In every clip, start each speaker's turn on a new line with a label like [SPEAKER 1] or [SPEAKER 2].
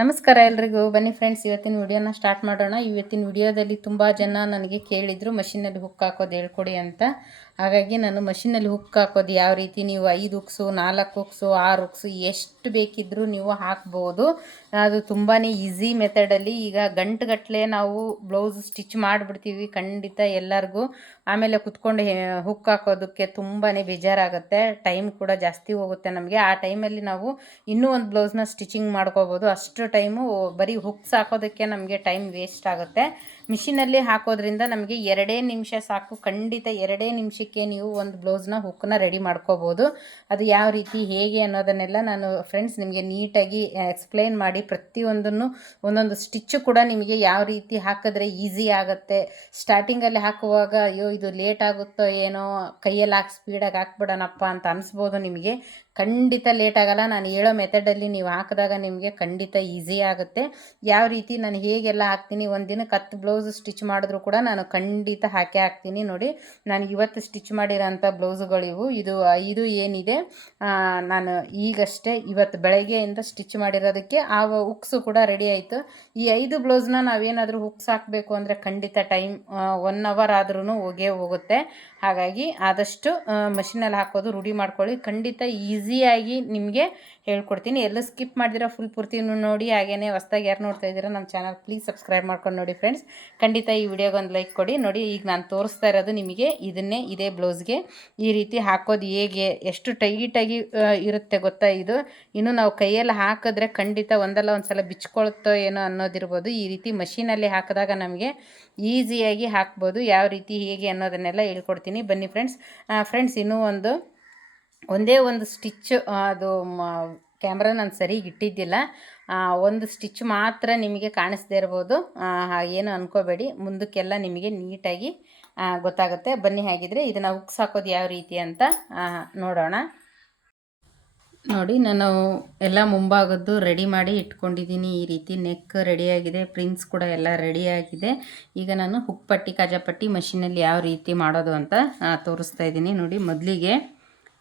[SPEAKER 1] ನಮಸ್ಕಾರ ಎಲ್ರಿಗೂ. ಬನ್ನಿ ಫ್ರೆಂಡ್ಸ್ ಇವತ್ತಿನ ವಿಡಿಯೋನ ಸ್ಟಾರ್ಟ್ ಮಾಡೋಣ. ಇವತ್ತಿನ ವಿಡಿಯೋದಲ್ಲಿ ತುಂಬ ಜನ ನನಗೆ ಕೇಳಿದರು ಮಷಿನಲ್ಲಿ ಹುಕ್ ಹಾಕೋದು ಹೇಳ್ಕೊಡಿ ಅಂತ. ಹಾಗಾಗಿ ನಾನು ಮಷಿನಲ್ಲಿ ಹುಕ್ ಹಾಕೋದು ಯಾವ ರೀತಿ, ನೀವು ಐದು ಹುಕ್ಸು ನಾಲ್ಕು ಹುಕ್ಸು ಆರು ಹುಕ್ಸು ಎಷ್ಟು ಬೇಕಿದ್ದರೂ ನೀವು ಹಾಕ್ಬೋದು. ಅದು ತುಂಬಾ ಈಸಿ ಮೆಥಡಲ್ಲಿ ಈಗ ಗಂಟುಗಟ್ಟಲೆ ನಾವು ಬ್ಲೌಸ್ ಸ್ಟಿಚ್ ಮಾಡಿಬಿಡ್ತೀವಿ ಖಂಡಿತ ಎಲ್ಲರಿಗೂ. ಆಮೇಲೆ ಕುತ್ಕೊಂಡು ಹುಕ್ ಹಾಕೋದಕ್ಕೆ ತುಂಬಾ ಬೇಜಾರಾಗುತ್ತೆ. ಟೈಮ್ ಕೂಡ ಜಾಸ್ತಿ ಹೋಗುತ್ತೆ ನಮಗೆ. ಆ ಟೈಮಲ್ಲಿ ನಾವು ಇನ್ನೂ ಒಂದು ಬ್ಲೌಸ್ನ ಸ್ಟಿಚಿಂಗ್ ಮಾಡ್ಕೋಬೋದು. ಅಷ್ಟು ಟೈಮು ಬರೀ ಹುಕ್ಸ್ ಹಾಕೋದಕ್ಕೆ ನಮಗೆ ಟೈಮ್ ವೇಸ್ಟ್ ಆಗುತ್ತೆ. ಮಿಷಿನಲ್ಲಿ ಹಾಕೋದ್ರಿಂದ ನಮಗೆ ಎರಡೇ ನಿಮಿಷ ಸಾಕು. ಖಂಡಿತ ಎರಡೇ ನಿಮಿಷಕ್ಕೆ ನೀವು ಒಂದು ಬ್ಲೌಸ್ನ ಹುಕ್ಕನ್ನ ರೆಡಿ ಮಾಡ್ಕೋಬೋದು. ಅದು ಯಾವ ರೀತಿ, ಹೇಗೆ ಅನ್ನೋದನ್ನೆಲ್ಲ ನಾನು ಫ್ರೆಂಡ್ಸ್ ನಿಮಗೆ ನೀಟಾಗಿ ಎಕ್ಸ್ಪ್ಲೈನ್ ಮಾಡಿ ಪ್ರತಿಯೊಂದನ್ನು ಒಂದೊಂದು ಸ್ಟಿಚ್ಚು ಕೂಡ ನಿಮಗೆ ಯಾವ ರೀತಿ ಹಾಕಿದ್ರೆ ಈಸಿ ಆಗುತ್ತೆ. ಸ್ಟಾರ್ಟಿಂಗಲ್ಲಿ ಹಾಕುವಾಗ, ಅಯ್ಯೋ, ಇದು ಲೇಟ್ ಆಗುತ್ತೋ ಏನೋ, ಕೈಯಲ್ಲಿ ಹಾಕಿ ಸ್ಪೀಡಾಗಿ ಹಾಕ್ಬಿಡೋಣಪ್ಪ ಅಂತ ಅನಿಸ್ಬೋದು ನಿಮಗೆ. ಖಂಡಿತ ಲೇಟ್ ಆಗಲ್ಲ. ನಾನು ಹೇಳೋ ಮೆಥಡಲ್ಲಿ ನೀವು ಹಾಕಿದಾಗ ನಿಮಗೆ ಖಂಡಿತ ಈಸಿ ಆಗುತ್ತೆ. ಯಾವ ರೀತಿ ನಾನು ಹೇಗೆಲ್ಲ ಹಾಕ್ತೀನಿ ಒಂದು ದಿನಕ್ಕೆ ಹತ್ತು ಬ್ಲೌಸ್ ಸ್ಟಿಚ್ ಮಾಡಿದ್ರು ಕೂಡ ನಾನು ಖಂಡಿತ ಹಾಕೇ ಹಾಕ್ತೀನಿ ನೋಡಿ. ನಾನು ಇವತ್ತು ಸ್ಟಿಚ್ ಮಾಡಿರೋಂಥ ಬ್ಲೌಸ್ಗಳಿವು ಇದು ಐದು ಏನಿದೆ? ನಾನು ಈಗಷ್ಟೇ ಇವತ್ತು ಬೆಳಗ್ಗೆಯಿಂದ ಸ್ಟಿಚ್ ಮಾಡಿರೋದಕ್ಕೆ ಆ ಹುಕ್ಸು ಕೂಡ ರೆಡಿ ಆಯಿತು. ಈ ಐದು ಬ್ಲೌಸ್ನ ನಾವೇನಾದರೂ ಹುಕ್ಸ್ ಹಾಕಬೇಕು ಅಂದರೆ ಖಂಡಿತ ಟೈಮ್ ಒನ್ ಅವರ್ ಆದ್ರೂ ಹೋಗೇ ಹೋಗುತ್ತೆ. ಹಾಗಾಗಿ ಆದಷ್ಟು ಮಷಿನಲ್ಲಿ ಹಾಕೋದು ರೂಢಿ ಮಾಡ್ಕೊಳ್ಳಿ. ಖಂಡಿತ ಈಸಿಯಾಗಿ ನಿಮಗೆ ಹೇಳ್ಕೊಡ್ತೀನಿ. ಎಲ್ಲ ಸ್ಕಿಪ್ ಮಾಡಿದಿರೋ ಫುಲ್ ಪೂರ್ತಿನೂ ನೋಡಿ, ಹಾಗೇನೇ ಹೊಸ್ದಾಗಿ ಯಾರು ನೋಡ್ತಾ ಇದ್ದೀರಾ ನಮ್ಮ ಚಾನಲ್ ಪ್ಲೀಸ್ ಸಬ್ಸ್ಕ್ರೈಬ್ ಮಾಡ್ಕೊಂಡು ನೋಡಿ ಫ್ರೆಂಡ್ಸ್ ಖಂಡಿತ ಈ ವಿಡಿಯೋಗೆ ಒಂದು ಲೈಕ್ ಕೊಡಿ. ನೋಡಿ, ಈಗ ನಾನು ತೋರಿಸ್ತಾ ಇರೋದು ನಿಮಗೆ ಇದನ್ನೇ, ಇದೇ ಬ್ಲೌಸ್ಗೆ ಈ ರೀತಿ ಹಾಕೋದು ಹೇಗೆ, ಎಷ್ಟು ಟೈಟಾಗಿ ಇರುತ್ತೆ ಗೊತ್ತಾ ಇದು? ಇನ್ನು ನಾವು ಕೈಯಲ್ಲಿ ಹಾಕಿದ್ರೆ ಖಂಡಿತ ಒಂದಲ್ಲ ಒಂದು ಸಲ ಬಿಚ್ಕೊಳುತ್ತೋ ಏನೋ ಅನ್ನೋದಿರ್ಬೋದು. ಈ ರೀತಿ ಮಷೀನಲ್ಲಿ ಹಾಕಿದಾಗ ನಮಗೆ ಈಸಿಯಾಗಿ ಹಾಕ್ಬೋದು. ಯಾವ ರೀತಿ ಹೇಗೆ ಅನ್ನೋದನ್ನೆಲ್ಲ ಹೇಳ್ಕೊಡ್ತೀನಿ. ಬನ್ನಿ ಫ್ರೆಂಡ್ಸ್ ಫ್ರೆಂಡ್ಸ್ ಇನ್ನೂ ಒಂದು ಒಂದೇ ಒಂದು ಸ್ಟಿಚ್ ಅದು ಕ್ಯಾಮ್ರಾ ನಾನು ಸರಿಗೆ ಇಟ್ಟಿದ್ದಿಲ್ಲ. ಒಂದು ಸ್ಟಿಚ್ ಮಾತ್ರ ನಿಮಗೆ ಕಾಣಿಸ್ದೇ ಇರ್ಬೋದು. ಏನು ಅಂದ್ಕೋಬೇಡಿ ಮುಂದಕ್ಕೆಲ್ಲ ನಿಮಗೆ ನೀಟಾಗಿ ಗೊತ್ತಾಗುತ್ತೆ. ಬನ್ನಿ ಹಾಗಿದ್ರೆ ಇದನ್ನು ಉಕ್ಸ್ ಹಾಕೋದು ಯಾವ ರೀತಿ ಅಂತ ನೋಡೋಣ. ನೋಡಿ, ನಾನು ಎಲ್ಲ ಮುಂಭಾಗದ್ದು ರೆಡಿ ಮಾಡಿ ಇಟ್ಕೊಂಡಿದ್ದೀನಿ. ಈ ರೀತಿ ನೆಕ್ ರೆಡಿಯಾಗಿದೆ ಪ್ರಿಂಟ್ಸ್ ಕೂಡ ಎಲ್ಲ ರೆಡಿಯಾಗಿದೆ ಈಗ ನಾನು ಹುಕ್ಪಟ್ಟಿ ಕಾಜಾಪಟ್ಟಿ ಮಷಿನಲ್ಲಿ ಯಾವ ರೀತಿ ಮಾಡೋದು ಅಂತ ತೋರಿಸ್ತಾ ಇದ್ದೀನಿ. ನೋಡಿ, ಮೊದಲಿಗೆ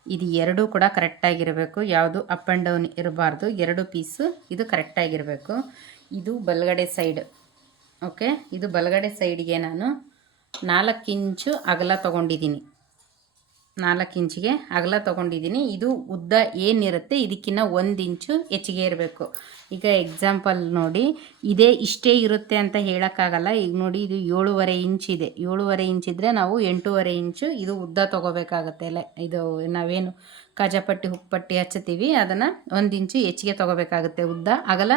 [SPEAKER 1] ಇದು ಎರಡೂ ಕೂಡ ಕರೆಕ್ಟಾಗಿರಬೇಕು ಯಾವುದು ಅಪ್ ಆ್ಯಂಡ್ ಡೌನ್ ಇರಬಾರ್ದು, ಎರಡು ಪೀಸು ಇದು ಕರೆಕ್ಟಾಗಿರಬೇಕು ಇದು ಬಲಗಡೆ ಸೈಡ್ ಓಕೆ ಇದು ಬಲಗಡೆ ಸೈಡ್ಗೆ ನಾನು ನಾಲ್ಕು ಇಂಚು ಅಗಲ ತೊಗೊಂಡಿದ್ದೀನಿ. ನಾಲ್ಕು ಇಂಚಿಗೆ ಅಗಲ ತೊಗೊಂಡಿದ್ದೀನಿ. ಇದು ಉದ್ದ ಏನಿರುತ್ತೆ ಇದಕ್ಕಿನ್ನ ಒಂದು ಇಂಚು ಹೆಚ್ಚಿಗೆ ಇರಬೇಕು. ಈಗ ಎಕ್ಸಾಂಪಲ್ ನೋಡಿ, ಇದೇ ಇಷ್ಟೇ ಇರುತ್ತೆ ಅಂತ ಹೇಳೋಕ್ಕಾಗಲ್ಲ. ಈಗ ನೋಡಿ, ಇದು ಏಳುವರೆ ಇಂಚ್ ಇದೆ. ಏಳುವರೆ ಇಂಚ್ ಇದ್ದರೆ ನಾವು ಎಂಟೂವರೆ ಇಂಚು ಇದು ಉದ್ದ ತೊಗೋಬೇಕಾಗತ್ತೆ. ಇದು ನಾವೇನು ಕಾಜಾಪಟ್ಟಿ ಹುಪ್ಪಟ್ಟಿ ಹಚ್ಚುತ್ತೀವಿ, ಅದನ್ನು ಒಂದು ಇಂಚು ಹೆಚ್ಚಿಗೆ ತೊಗೋಬೇಕಾಗುತ್ತೆ ಉದ್ದ. ಅಗಲ,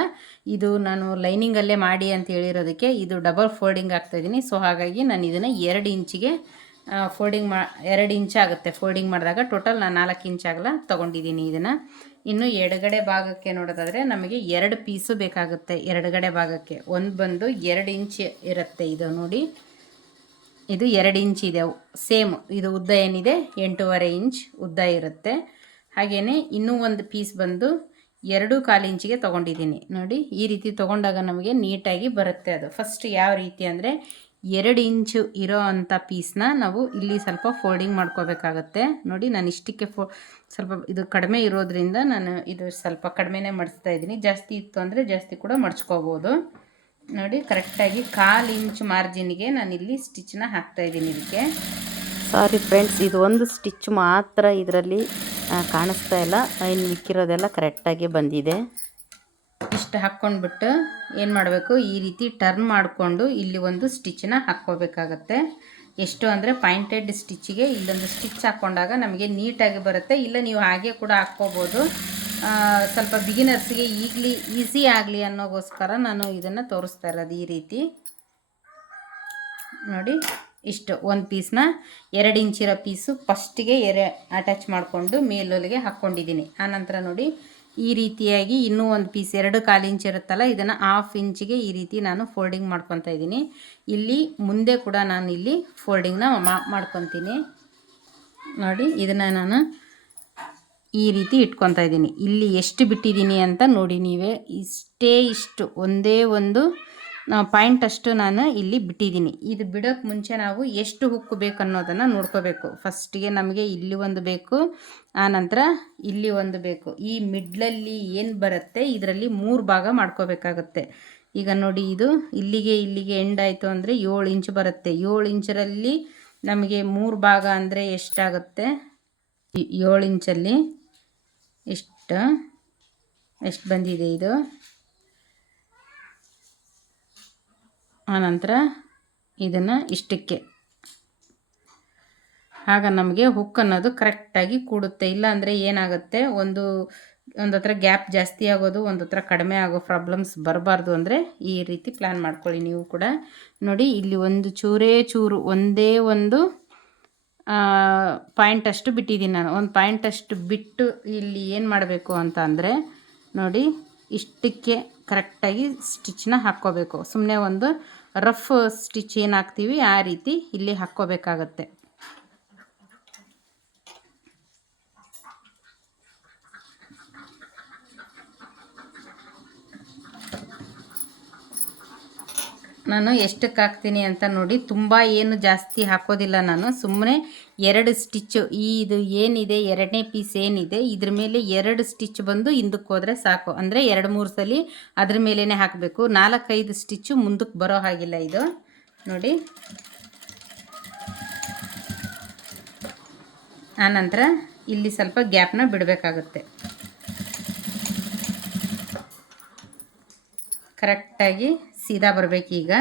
[SPEAKER 1] ಇದು ನಾನು ಲೈನಿಂಗಲ್ಲೇ ಮಾಡಿ ಅಂತ ಹೇಳಿರೋದಕ್ಕೆ ಇದು ಡಬಲ್ ಫೋಲ್ಡಿಂಗ್ ಆಗ್ತಾಯಿದ್ದೀನಿ ಸೊ ಹಾಗಾಗಿ ನಾನು ಇದನ್ನು ಎರಡು ಇಂಚಿಗೆ ಫೋಲ್ಡಿಂಗ್ ಮಾ ಎರಡು ಇಂಚ್ ಆಗುತ್ತೆ. ಫೋಲ್ಡಿಂಗ್ ಮಾಡಿದಾಗ ಟೋಟಲ್ ನಾನು ನಾಲ್ಕು ಇಂಚ್ ಆಗಲ್ಲ ತೊಗೊಂಡಿದ್ದೀನಿ ಇದನ್ನು. ಇನ್ನು ಎಡಗಡೆ ಭಾಗಕ್ಕೆ ನೋಡೋದಾದರೆ ನಮಗೆ ಎರಡು ಪೀಸು ಬೇಕಾಗುತ್ತೆ ಎರಡುಗಡೆ ಭಾಗಕ್ಕೆ. ಒಂದು ಬಂದು ಎರಡು ಇಂಚ್ ಇರುತ್ತೆ ಇದು ನೋಡಿ. ಇದು ಎರಡು ಇಂಚ್ ಇದೆ. ಸೇಮ್ ಇದು ಉದ್ದ ಏನಿದೆ? ಎಂಟೂವರೆ ಇಂಚ್ ಉದ್ದ ಇರುತ್ತೆ. ಹಾಗೆಯೇ ಇನ್ನೂ ಒಂದು ಪೀಸ್ ಬಂದು ಎರಡು ಕಾಲು ಇಂಚಿಗೆ ತೊಗೊಂಡಿದ್ದೀನಿ ನೋಡಿ, ಈ ರೀತಿ ತೊಗೊಂಡಾಗ ನಮಗೆ ನೀಟಾಗಿ ಬರುತ್ತೆ ಅದು. ಫಸ್ಟ್ ಯಾವ ರೀತಿ ಅಂದರೆ ಎರಡು ಇಂಚು ಇರೋ ಅಂಥ ಪೀಸ್ನ ನಾವು ಇಲ್ಲಿ ಸ್ವಲ್ಪ ಫೋಲ್ಡಿಂಗ್ ಮಾಡ್ಕೋಬೇಕಾಗತ್ತೆ. ನೋಡಿ, ನಾನು ಇಷ್ಟಕ್ಕೆ ಫೋ, ಸ್ವಲ್ಪ ಇದು ಕಡಿಮೆ ಇರೋದ್ರಿಂದ ನಾನು ಇದು ಸ್ವಲ್ಪ ಕಡಿಮೆನೇ ಮಡಿಸ್ತಾ ಇದ್ದೀನಿ. ಜಾಸ್ತಿ ಇತ್ತು ಅಂದರೆ ಜಾಸ್ತಿ ಕೂಡ ಮಡ್ಚ್ಕೋಬೋದು. ನೋಡಿ, ಕರೆಕ್ಟಾಗಿ ಕಾಲು ಇಂಚು ಮಾರ್ಜಿನ್ಗೆ ನಾನು ಇಲ್ಲಿ ಸ್ಟಿಚ್ನ ಹಾಕ್ತಾಯಿದ್ದೀನಿ ಇದಕ್ಕೆ. ಸಾರಿ ಫ್ರೆಂಡ್ಸ್, ಇದು ಒಂದು ಸ್ಟಿಚ್ ಮಾತ್ರ ಇದರಲ್ಲಿ ಕಾಣಿಸ್ತಾ ಇಲ್ಲ. ಇನ್ನು ಮಿಕ್ಕಿರೋದೆಲ್ಲ ಕರೆಕ್ಟಾಗಿ ಬಂದಿದೆ. ಇಷ್ಟು ಹಾಕ್ಕೊಂಡ್ಬಿಟ್ಟು ಏನು ಮಾಡಬೇಕು? ಈ ರೀತಿ ಟರ್ನ್ ಮಾಡಿಕೊಂಡು ಇಲ್ಲಿ ಒಂದು ಸ್ಟಿಚ್ಚನ್ನ ಹಾಕ್ಕೋಬೇಕಾಗತ್ತೆ. ಎಷ್ಟು ಅಂದರೆ ಪಾಯಿಂಟೆಡ್ ಸ್ಟಿಚ್ಚಿಗೆ ಇಲ್ಲೊಂದು ಸ್ಟಿಚ್ ಹಾಕ್ಕೊಂಡಾಗ ನಮಗೆ ನೀಟಾಗಿ ಬರುತ್ತೆ. ಇಲ್ಲ ನೀವು ಹಾಗೆ ಕೂಡ ಹಾಕ್ಕೋಬೋದು. ಸ್ವಲ್ಪ ಬಿಗಿನರ್ಸ್ಗೆ ಈಗಲಿ ಈಸಿ ಆಗಲಿ ಅನ್ನೋಗೋಸ್ಕರ ನಾನು ಇದನ್ನು ತೋರಿಸ್ತಾ ಇರೋದು ಈ ರೀತಿ. ನೋಡಿ, ಇಷ್ಟು ಒಂದು ಪೀಸ್ನ ಎರಡು ಇಂಚಿರೋ ಪೀಸು ಫಸ್ಟಿಗೆ ಎರೆ ಅಟ್ಯಾಚ್ ಮಾಡಿಕೊಂಡು ಮೇಲೊಲಿಗೆ ಹಾಕ್ಕೊಂಡಿದ್ದೀನಿ. ಆನಂತರ ನೋಡಿ ಈ ರೀತಿಯಾಗಿ ಇನ್ನೂ ಒಂದು ಪೀಸ್ ಎರಡು ಕಾಲು ಇಂಚ್ ಇರುತ್ತಲ್ಲ, ಇದನ್ನು ಹಾಫ್ ಇಂಚಿಗೆ ಈ ರೀತಿ ನಾನು ಫೋಲ್ಡಿಂಗ್ ಮಾಡ್ಕೊತಾ ಇದ್ದೀನಿ. ಇಲ್ಲಿ ಮುಂದೆ ಕೂಡ ನಾನು ಇಲ್ಲಿ ಫೋಲ್ಡಿಂಗ್ನ ಮಾಡ್ಕೊತೀನಿ. ನೋಡಿ, ಇದನ್ನು ನಾನು ಈ ರೀತಿ ಇಟ್ಕೊತಾ ಇದ್ದೀನಿ. ಇಲ್ಲಿ ಎಷ್ಟು ಬಿಟ್ಟಿದ್ದೀನಿ ಅಂತ ನೋಡಿ ನೀವೇ, ಇಷ್ಟೇ ಇಷ್ಟು, ಒಂದೇ ಒಂದು ಪಾಯಿಂಟ್ ಅಷ್ಟು ನಾನು ಇಲ್ಲಿ ಬಿಟ್ಟಿದ್ದೀನಿ. ಇದು ಬಿಡೋಕ್ಕೆ ಮುಂಚೆ ನಾವು ಎಷ್ಟು ಹುಕ್ಕು ಬೇಕು ಅನ್ನೋದನ್ನು ನೋಡ್ಕೋಬೇಕು. ಫಸ್ಟಿಗೆ ನಮಗೆ ಇಲ್ಲಿ ಒಂದು ಬೇಕು ಆನಂತರ ಇಲ್ಲಿ ಒಂದು ಬೇಕು. ಈ ಮಿಡ್ಲಲ್ಲಿ ಏನು ಬರುತ್ತೆ, ಇದರಲ್ಲಿ ಮೂರು ಭಾಗ ಮಾಡ್ಕೋಬೇಕಾಗತ್ತೆ. ಈಗ ನೋಡಿ ಇದು ಇಲ್ಲಿಗೆ ಇಲ್ಲಿಗೆ ಎಂಡ್ ಆಯಿತು ಅಂದರೆ ಏಳು ಇಂಚು ಬರುತ್ತೆ. ಏಳು ಇಂಚರಲ್ಲಿ ನಮಗೆ ಮೂರು ಭಾಗ ಅಂದರೆ ಎಷ್ಟಾಗುತ್ತೆ? ಏಳು ಇಂಚಲ್ಲಿ ಎಷ್ಟು? ಎಷ್ಟು ಬಂದಿದೆ ಇದು? ಆನಂತರ ಇದನ್ನು ಇಷ್ಟಕ್ಕೆ. ಆಗ ನಮಗೆ ಹುಕ್ ಅನ್ನೋದು ಕರೆಕ್ಟಾಗಿ ಕೂಡುತ್ತೆ. ಇಲ್ಲ ಅಂದರೆ ಏನಾಗುತ್ತೆ? ಒಂದು ಒಂದು ಹತ್ರ ಗ್ಯಾಪ್ ಜಾಸ್ತಿ ಆಗೋದು ಒಂದು ಹತ್ರ ಕಡಿಮೆ ಆಗೋ ಪ್ರಾಬ್ಲಮ್ಸ್ ಬರಬಾರ್ದು ಅಂದರೆ ಈ ರೀತಿ ಪ್ಲ್ಯಾನ್ ಮಾಡ್ಕೊಳ್ಳಿ ನೀವು ಕೂಡ. ನೋಡಿ, ಇಲ್ಲಿ ಒಂದು ಚೂರೇ ಚೂರು, ಒಂದೇ ಒಂದು ಪಾಯಿಂಟ್ ಅಷ್ಟು ಬಿಟ್ಟಿದ್ದೀನಿ ನಾನು. ಒಂದು ಪಾಯಿಂಟ್ ಅಷ್ಟು ಬಿಟ್ಟು ಇಲ್ಲಿ ಏನು ಮಾಡಬೇಕು ಅಂತ ನೋಡಿ ಇಷ್ಟಕ್ಕೆ ಕರೆಕ್ಟಾಗಿ ಸ್ಟಿಚ್ನ ಹಾಕ್ಕೋಬೇಕು. ಸುಮ್ಮನೆ ಒಂದು ರಫ್ ಸ್ಟಿಚ್ ಏನು ಹಾಕ್ತೀವಿ ಆ ರೀತಿ ಇಲ್ಲಿ ಹಾಕ್ಕೋಬೇಕಾಗತ್ತೆ. ನಾನು ಎಷ್ಟಕ್ಕೆ ಹಾಕ್ತೀನಿ ಅಂತ ನೋಡಿ ತುಂಬ ಏನು ಜಾಸ್ತಿ ಹಾಕೋದಿಲ್ಲ ನಾನು. ಸುಮ್ಮನೆ ಎರಡು ಸ್ಟಿಚ್ಚು, ಈ ಇದು ಏನಿದೆ, ಎರಡನೇ ಪೀಸ್ ಏನಿದೆ, ಇದ್ರ ಮೇಲೆ ಎರಡು ಸ್ಟಿಚ್ ಬಂದು ಹಿಂದಕ್ಕೆ ಹೋದರೆ ಸಾಕು. ಅಂದರೆ ಎರಡು ಮೂರು ಸಲ ಅದ್ರ ಮೇಲೇ ಹಾಕಬೇಕು. ನಾಲ್ಕೈದು ಸ್ಟಿಚ್ಚು ಮುಂದಕ್ಕೆ ಬರೋ ಹಾಗಿಲ್ಲ ಇದು. ನೋಡಿ. ಆನಂತರ ಇಲ್ಲಿ ಸ್ವಲ್ಪ ಗ್ಯಾಪ್ನ ಬಿಡಬೇಕಾಗುತ್ತೆ. ಕರೆಕ್ಟಾಗಿ ಸೀದಾ ಬರಬೇಕೀಗ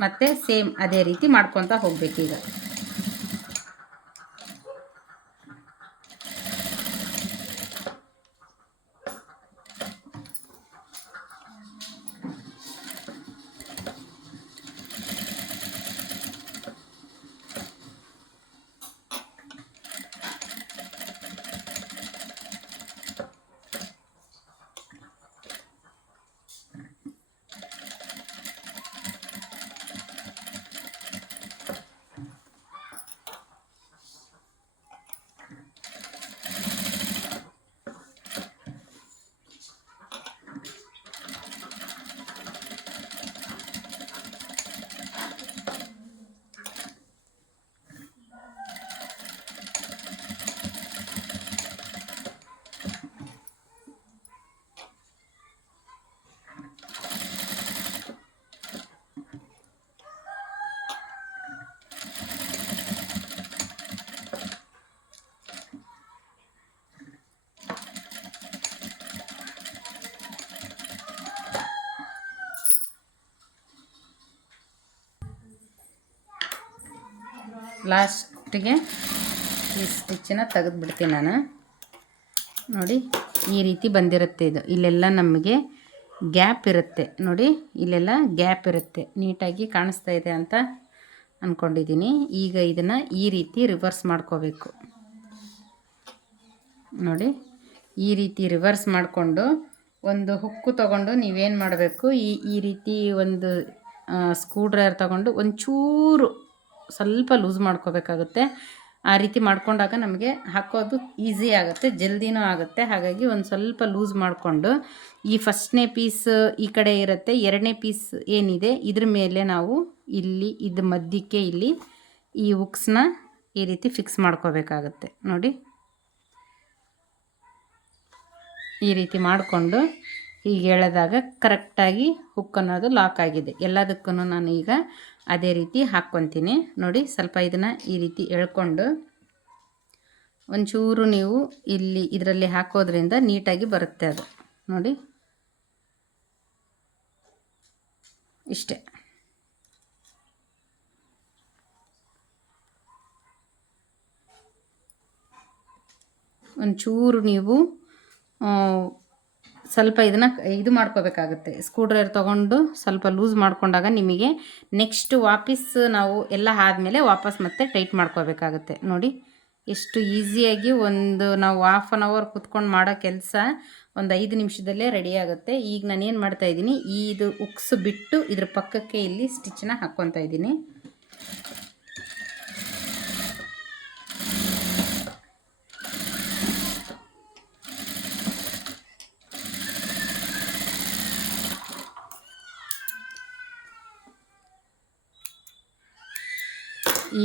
[SPEAKER 1] ಮತ್ತು ಸೇಮ್ ಅದೇ ರೀತಿ ಮಾಡ್ಕೊತ ಹೋಗ್ಬೇಕೀಗ ಲಾಸ್ಟಿಗೆ ಈ ಸ್ಟಿಚ್ಚನ್ನ ತೆಗೆದುಬಿಡ್ತೀನಿ ನಾನು. ನೋಡಿ, ಈ ರೀತಿ ಬಂದಿರುತ್ತೆ ಇದು. ಇಲ್ಲೆಲ್ಲ ನಮಗೆ ಗ್ಯಾಪ್ ಇರುತ್ತೆ. ನೋಡಿ, ಇಲ್ಲೆಲ್ಲ ಗ್ಯಾಪ್ ಇರುತ್ತೆ. ನೀಟಾಗಿ ಕಾಣಿಸ್ತಾ ಇದೆ ಅಂತ ಅಂದ್ಕೊಂಡಿದ್ದೀನಿ ಈಗ ಇದನ್ನು ಈ ರೀತಿ ರಿವರ್ಸ್ ಮಾಡ್ಕೋಬೇಕು. ನೋಡಿ, ಈ ರೀತಿ ರಿವರ್ಸ್ ಮಾಡಿಕೊಂಡು ಒಂದು ಹುಕ್ಕು ತಗೊಂಡು ನೀವೇನು ಮಾಡಬೇಕು? ಈ ರೀತಿ ಒಂದು ಸ್ಕ್ರೂ ಡ್ರೈವರ್ ತಗೊಂಡು ಒಂಚೂರು ಸ್ವಲ್ಪ ಲೂಸ್ ಮಾಡ್ಕೋಬೇಕಾಗುತ್ತೆ. ಆ ರೀತಿ ಮಾಡ್ಕೊಂಡಾಗ ನಮಗೆ ಹಾಕೋದು ಈಸಿ ಆಗುತ್ತೆ, ಜಲ್ದಿನೂ ಆಗುತ್ತೆ. ಹಾಗಾಗಿ ಒಂದು ಸ್ವಲ್ಪ ಲೂಸ್ ಮಾಡಿಕೊಂಡು ಈ ಫಸ್ಟ್ನೇ ಪೀಸ್ ಈ ಕಡೆ ಇರುತ್ತೆ, ಎರಡನೇ ಪೀಸ್ ಏನಿದೆ ಇದ್ರ ಮೇಲೆ ನಾವು ಇಲ್ಲಿ ಇದು ಮಧ್ಯಕ್ಕೆ ಇಲ್ಲಿ ಈ ಉಕ್ಸ್ನ ಈ ರೀತಿ ಫಿಕ್ಸ್ ಮಾಡ್ಕೋಬೇಕಾಗತ್ತೆ. ನೋಡಿ. ಈ ರೀತಿ ಮಾಡಿಕೊಂಡು ಹೀಗೆ ಎಳೆದಾಗ ಕರೆಕ್ಟಾಗಿ ಹುಕ್ ಅನ್ನೋದು ಲಾಕ್ ಆಗಿದೆ. ಎಲ್ಲದಕ್ಕೂ ನಾನು ಈಗ ಅದೇ ರೀತಿ ಹಾಕ್ಕೊತೀನಿ. ನೋಡಿ, ಸ್ವಲ್ಪ ಇದನ್ನು ಈ ರೀತಿ ಎಳ್ಕೊಂಡು ಒಂಚೂರು ನೀವು ಇಲ್ಲಿ ಇದರಲ್ಲಿ ಹಾಕೋದ್ರಿಂದ ನೀಟಾಗಿ ಬರುತ್ತೆ ಅದು. ನೋಡಿ, ಇಷ್ಟೆ. ಒಂಚೂರು ನೀವು ಸ್ವಲ್ಪ ಇದನ್ನು ಇದು ಮಾಡ್ಕೋಬೇಕಾಗುತ್ತೆ. ಸ್ಕ್ರೂ ಡ್ರೈವರ್ ತೊಗೊಂಡು ಸ್ವಲ್ಪ ಲೂಸ್ ಮಾಡ್ಕೊಂಡಾಗ ನಿಮಗೆ ನೆಕ್ಸ್ಟ್ ವಾಪಸ್ ನಾವು ಎಲ್ಲ ಆದಮೇಲೆ ವಾಪಸ್ ಮತ್ತೆ ಟೈಟ್ ಮಾಡ್ಕೋಬೇಕಾಗುತ್ತೆ. ನೋಡಿ, ಎಷ್ಟು ಈಸಿಯಾಗಿ ಒಂದು ನಾವು ಹಾಫ್ ಆನ್ ಅವರ್ ಕುತ್ಕೊಂಡು ಮಾಡೋ ಕೆಲಸ ಒಂದು ಐದು ನಿಮಿಷದಲ್ಲೇ ರೆಡಿ ಆಗುತ್ತೆ. ಈಗ ನಾನು ಏನು ಮಾಡ್ತಾ ಇದ್ದೀನಿ ಇದು ಉಕ್ಸ್ ಬಿಟ್ಟು ಇದ್ರ ಪಕ್ಕಕ್ಕೆ ಇಲ್ಲಿ ಸ್ಟಿಚ್ಚನ್ನ ಹಾಕ್ಕೊತಾ ಇದ್ದೀನಿ.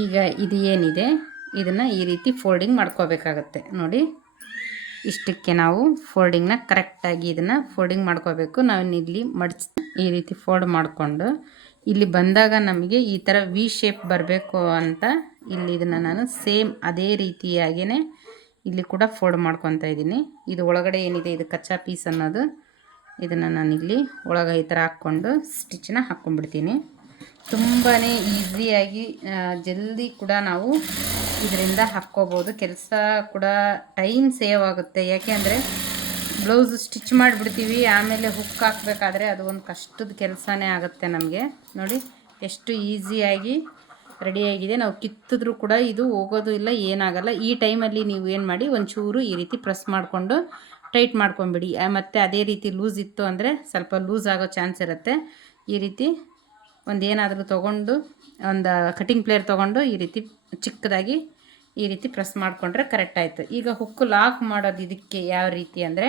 [SPEAKER 1] ಈಗ ಇದು ಏನಿದೆ ಇದನ್ನು ಈ ರೀತಿ ಫೋಲ್ಡಿಂಗ್ ಮಾಡ್ಕೋಬೇಕಾಗತ್ತೆ. ನೋಡಿ, ಇಷ್ಟಕ್ಕೆ ನಾವು ಫೋಲ್ಡಿಂಗ್ನ ಕರೆಕ್ಟಾಗಿ ಇದನ್ನು ಫೋಲ್ಡಿಂಗ್ ಮಾಡ್ಕೋಬೇಕು. ನಾವು ಇಲ್ಲಿ ಮಡ್ಚ್ ಈ ರೀತಿ ಫೋಲ್ಡ್ ಮಾಡಿಕೊಂಡು, ಇಲ್ಲಿ ಬಂದಾಗ ನಮಗೆ ಈ ಥರ ವಿ ಶೇಪ್ ಬರಬೇಕು ಅಂತ ಇಲ್ಲಿ ಇದನ್ನು ನಾನು ಸೇಮ್ ಅದೇ ರೀತಿಯಾಗಿಯೇ ಇಲ್ಲಿ ಕೂಡ ಫೋಲ್ಡ್ ಮಾಡ್ಕೊತಾ ಇದ್ದೀನಿ. ಇದು ಒಳಗಡೆ ಏನಿದೆ? ಇದು ಕಚ್ಚಾ ಪೀಸ್ ಅನ್ನೋದು. ಇದನ್ನು ನಾನಿಲ್ಲಿ ಒಳಗೆ ಈ ಥರ ಹಾಕ್ಕೊಂಡು ಸ್ಟಿಚ್ಚನ್ನ ಹಾಕ್ಕೊಂಡ್ಬಿಡ್ತೀನಿ ತುಂಬಾ ಈಸಿಯಾಗಿ ಜಲ್ದಿ ಕೂಡ ನಾವು ಇದರಿಂದ ಹಾಕ್ಕೋಬೋದು. ಕೆಲಸ ಕೂಡ ಟೈಮ್ ಸೇವ್ ಆಗುತ್ತೆ. ಯಾಕೆ ಅಂದರೆ ಬ್ಲೌಸ್ ಸ್ಟಿಚ್ ಮಾಡಿಬಿಡ್ತೀವಿ, ಆಮೇಲೆ ಹುಕ್ ಹಾಕಬೇಕಾದ್ರೆ ಅದು ಒಂದು ಕಷ್ಟದ ಕೆಲಸನೇ ಆಗುತ್ತೆ ನಮಗೆ. ನೋಡಿ, ಎಷ್ಟು ಈಸಿಯಾಗಿ ರೆಡಿಯಾಗಿದೆ. ನಾವು ಕಿತ್ತಿದ್ರೂ ಕೂಡ ಇದು ಹೋಗೋದು ಇಲ್ಲ, ಏನಾಗಲ್ಲ. ಈ ಟೈಮಲ್ಲಿ ನೀವು ಏನು ಮಾಡಿ, ಒಂಚೂರು ಈ ರೀತಿ ಪ್ರೆಸ್ ಮಾಡಿಕೊಂಡು ಟೈಟ್ ಮಾಡ್ಕೊಂಬಿಡಿ. ಮತ್ತು ಅದೇ ರೀತಿ ಲೂಸ್ ಇತ್ತು ಅಂದರೆ ಸ್ವಲ್ಪ ಲೂಸ್ ಆಗೋ ಚಾನ್ಸ್ ಇರುತ್ತೆ. ಈ ರೀತಿ ಒಂದು ಏನಾದರೂ ತೊಗೊಂಡು, ಒಂದು ಕಟಿಂಗ್ ಪ್ಲೇಯರ್ ತೊಗೊಂಡು ಈ ರೀತಿ ಚಿಕ್ಕದಾಗಿ ಈ ರೀತಿ ಪ್ರೆಸ್ ಮಾಡಿಕೊಂಡ್ರೆ ಕರೆಕ್ಟ್ ಆಯಿತು. ಈಗ ಹುಕ್ಕು ಲಾಕ್ ಮಾಡೋದು ಇದಕ್ಕೆ ಯಾವ ರೀತಿ ಅಂದರೆ,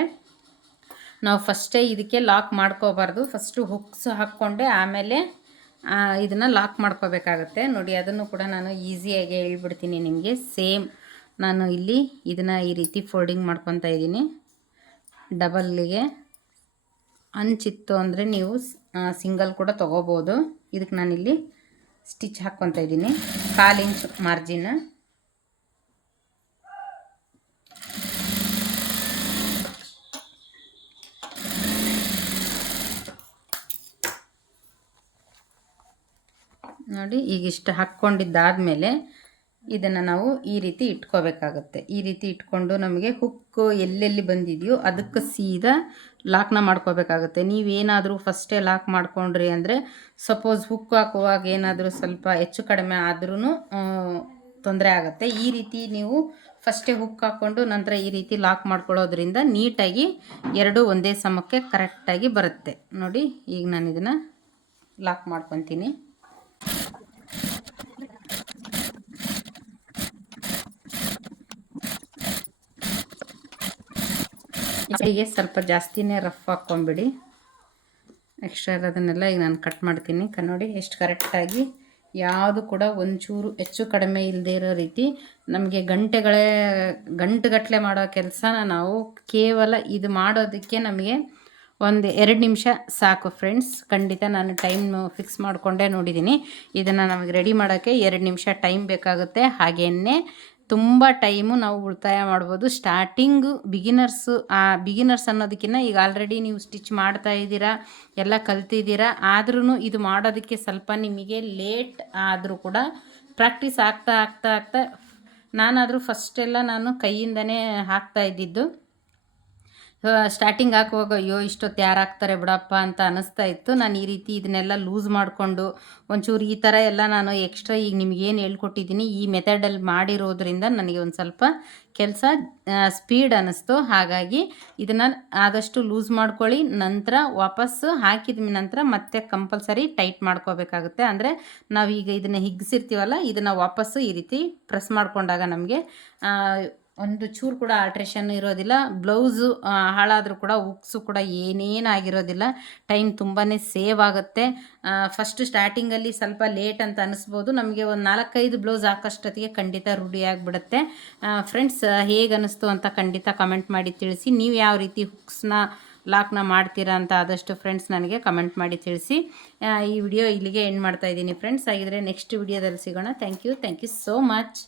[SPEAKER 1] ನಾವು ಫಸ್ಟೇ ಇದಕ್ಕೆ ಲಾಕ್ ಮಾಡ್ಕೋಬಾರ್ದು. ಫಸ್ಟು ಹುಕ್ಸ್ ಹಾಕ್ಕೊಂಡೆ ಆಮೇಲೆ ಇದನ್ನು ಲಾಕ್ ಮಾಡ್ಕೋಬೇಕಾಗತ್ತೆ. ನೋಡಿ, ಅದನ್ನು ಕೂಡ ನಾನು ಈಸಿಯಾಗಿ ಹೇಳ್ಬಿಡ್ತೀನಿ ನಿಮಗೆ. ಸೇಮ್ ನಾನು ಇಲ್ಲಿ ಇದನ್ನು ಈ ರೀತಿ ಫೋಲ್ಡಿಂಗ್ ಮಾಡ್ಕೊತಾ ಇದ್ದೀನಿ. ಡಬಲ್ಲಿಗೆ ಅಂಚಿತ್ತು ಅಂದರೆ ನೀವು ಸಿಂಗಲ್ ಕೂಡ ತೊಗೋಬೋದು. ಇದಕ್ಕೆ ನಾನಿಲ್ಲಿ ಸ್ಟಿಚ್ ಹಾಕ್ಕೊತ ಇದ್ದೀನಿ. ಕಾಲು ಇಂಚ್ ಮಾರ್ಜಿನ್ ನೋಡಿ, ಈಗ ಇಷ್ಟು ಹಾಕ್ಕೊಂಡಿದ್ದಾದಮೇಲೆ ಇದನ್ನು ನಾವು ಈ ರೀತಿ ಇಟ್ಕೋಬೇಕಾಗತ್ತೆ. ಈ ರೀತಿ ಇಟ್ಕೊಂಡು ನಮಗೆ ಹುಕ್ಕು ಎಲ್ಲೆಲ್ಲಿ ಬಂದಿದೆಯೋ ಅದಕ್ಕೆ ಸೀದಾ ಲಾಕ್ನ ಮಾಡ್ಕೋಬೇಕಾಗತ್ತೆ. ನೀವೇನಾದರೂ ಫಸ್ಟೇ ಲಾಕ್ ಮಾಡ್ಕೊಂಡ್ರಿ ಅಂದರೆ ಸಪೋಸ್ ಹುಕ್ ಹಾಕುವಾಗ ಏನಾದರೂ ಸ್ವಲ್ಪ ಹೆಚ್ಚು ಕಡಿಮೆ ಆದ್ರೂ ತೊಂದರೆ ಆಗುತ್ತೆ. ಈ ರೀತಿ ನೀವು ಫಸ್ಟೇ ಹುಕ್ ಹಾಕ್ಕೊಂಡು ನಂತರ ಈ ರೀತಿ ಲಾಕ್ ಮಾಡ್ಕೊಳ್ಳೋದ್ರಿಂದ ನೀಟಾಗಿ ಎರಡು ಒಂದೇ ಸಮಕ್ಕೆ ಕರೆಕ್ಟಾಗಿ ಬರುತ್ತೆ. ನೋಡಿ, ಈಗ ನಾನು ಇದನ್ನು ಲಾಕ್ ಮಾಡ್ಕೊತೀನಿ. ಹೀಗೆ ಸ್ವಲ್ಪ ಜಾಸ್ತಿನೇ ರಫ್ ಹಾಕ್ಕೊಂಬಿಡಿ. ಎಕ್ಸ್ಟ್ರಾ ಇರೋದನ್ನೆಲ್ಲ ಈಗ ನಾನು ಕಟ್ ಮಾಡ್ತೀನಿ. ನೋಡಿ, ಎಷ್ಟು ಕರೆಕ್ಟಾಗಿ ಯಾವುದು ಕೂಡ ಒಂಚೂರು ಹೆಚ್ಚು ಕಡಿಮೆ ಇಲ್ಲದೆ ಇರೋ ರೀತಿ ನಮಗೆ ಗಂಟೆಗಳೇ ಗಂಟೆಗಟ್ಟಲೆ ಮಾಡೋ ಕೆಲಸನ ನಾವು ಕೇವಲ ಇದು ಮಾಡೋದಕ್ಕೆ ನಮಗೆ ಒಂದು ಎರಡು ನಿಮಿಷ ಸಾಕು ಫ್ರೆಂಡ್ಸ್ ಖಂಡಿತ ನಾನು ಟೈಮ್ ಫಿಕ್ಸ್ ಮಾಡಿಕೊಂಡೇ ನೋಡಿದ್ದೀನಿ ಇದನ್ನು ನಮಗೆ ರೆಡಿ ಮಾಡೋಕ್ಕೆ ಎರಡು ನಿಮಿಷ ಟೈಮ್ ಬೇಕಾಗುತ್ತೆ. ಹಾಗೆಯೇ ತುಂಬ ಟೈಮು ನಾವು ಉಳಿತಾಯ ಮಾಡ್ಬೋದು. ಸ್ಟಾರ್ಟಿಂಗು ಬಿಗಿನರ್ಸು ಆ ಬಿಗಿನರ್ಸ್ ಅನ್ನೋದಕ್ಕಿಂತ ಈಗ ಆಲ್ರೆಡಿ ನೀವು ಸ್ಟಿಚ್ ಮಾಡ್ತಾ ಇದ್ದೀರಾ, ಎಲ್ಲ ಕಲ್ತಿದ್ದೀರಾ ಆದ್ರೂ ಇದು ಮಾಡೋದಕ್ಕೆ ಸ್ವಲ್ಪ ನಿಮಗೆ ಲೇಟ್ ಆದರೂ ಕೂಡ ಪ್ರಾಕ್ಟೀಸ್ ಆಗ್ತಾ ಆಗ್ತಾ ಆಗ್ತಾ ನಾನಾದರೂ ಫಸ್ಟೆಲ್ಲ ನಾನು ಕೈಯಿಂದನೇ ಹಾಕ್ತಾ ಇದ್ದಿದ್ದು. ಸ್ಟಾರ್ಟಿಂಗ್ ಹಾಕುವಾಗ ಅಯ್ಯೋ, ಇಷ್ಟೊತ್ತು ಯಾರು ಹಾಕ್ತಾರೆ ಬಿಡಪ್ಪ ಅಂತ ಅನ್ನಿಸ್ತಾ ಇತ್ತು. ನಾನು ಈ ರೀತಿ ಇದನ್ನೆಲ್ಲ ಲೂಸ್ ಮಾಡಿಕೊಂಡು ಒಂಚೂರು ಈ ಥರ ಎಲ್ಲ ನಾನು ಎಕ್ಸ್ಟ್ರಾ ಈಗ ನಿಮಗೇನು ಹೇಳ್ಕೊಟ್ಟಿದ್ದೀನಿ, ಈ ಮೆಥಡಲ್ಲಿ ಮಾಡಿರೋದ್ರಿಂದ ನನಗೆ ಒಂದು ಸ್ವಲ್ಪ ಕೆಲಸ ಸ್ಪೀಡ್ ಅನ್ನಿಸ್ತು ಹಾಗಾಗಿ ಇದನ್ನು ಆದಷ್ಟು ಲೂಸ್ ಮಾಡ್ಕೊಳ್ಳಿ. ನಂತರ ವಾಪಸ್ಸು ಹಾಕಿದ ನಂತರ ಮತ್ತೆ ಕಂಪಲ್ಸರಿ ಟೈಟ್ ಮಾಡ್ಕೋಬೇಕಾಗುತ್ತೆ. ಅಂದರೆ ನಾವೀಗ ಇದನ್ನು ಹಿಗ್ಸಿರ್ತೀವಲ್ಲ, ಇದನ್ನು ವಾಪಸ್ಸು ಈ ರೀತಿ ಪ್ರೆಸ್ ಮಾಡಿಕೊಂಡಾಗ ನಮಗೆ ಒಂದು ಚೂರು ಕೂಡ ಆಲ್ಟ್ರೇಷನ್ ಇರೋದಿಲ್ಲ. ಬ್ಲೌಸು ಹಾಳಾದರೂ ಕೂಡ ಉಕ್ಸು ಕೂಡ ಏನೇನಾಗಿರೋದಿಲ್ಲ. ಟೈಮ್ ತುಂಬಾ ಸೇವ್ ಆಗುತ್ತೆ. ಫಸ್ಟ್ ಸ್ಟಾರ್ಟಿಂಗಲ್ಲಿ ಸ್ವಲ್ಪ ಲೇಟ್ ಅಂತ ಅನಿಸ್ಬೋದು. ನಮಗೆ ಒಂದು ನಾಲ್ಕೈದು ಬ್ಲೌಸ್ ಹಾಕೋಷ್ಟೊತ್ತಿಗೆ ಖಂಡಿತ ರೂಢಿಯಾಗಿಬಿಡುತ್ತೆ ಫ್ರೆಂಡ್ಸ್ ಹೇಗೆ ಅನ್ನಿಸ್ತು ಅಂತ ಖಂಡಿತ ಕಮೆಂಟ್ ಮಾಡಿ ತಿಳಿಸಿ. ನೀವು ಯಾವ ರೀತಿ ಹುಕ್ಸ್ನ ಲಾಕ್ನ ಮಾಡ್ತೀರಾ ಅಂತ ಆದಷ್ಟು ಫ್ರೆಂಡ್ಸ್ ನನಗೆ ಕಮೆಂಟ್ ಮಾಡಿ ತಿಳಿಸಿ. ಈ ವಿಡಿಯೋ ಇಲ್ಲಿಗೆ ಎಂಡ್ ಮಾಡ್ತಾ ಇದ್ದೀನಿ ಫ್ರೆಂಡ್ಸ್ ಆಗಿದ್ರೆ ನೆಕ್ಸ್ಟ್ ವಿಡಿಯೋದಲ್ಲಿ ಸಿಗೋಣ. Thank you thank you so much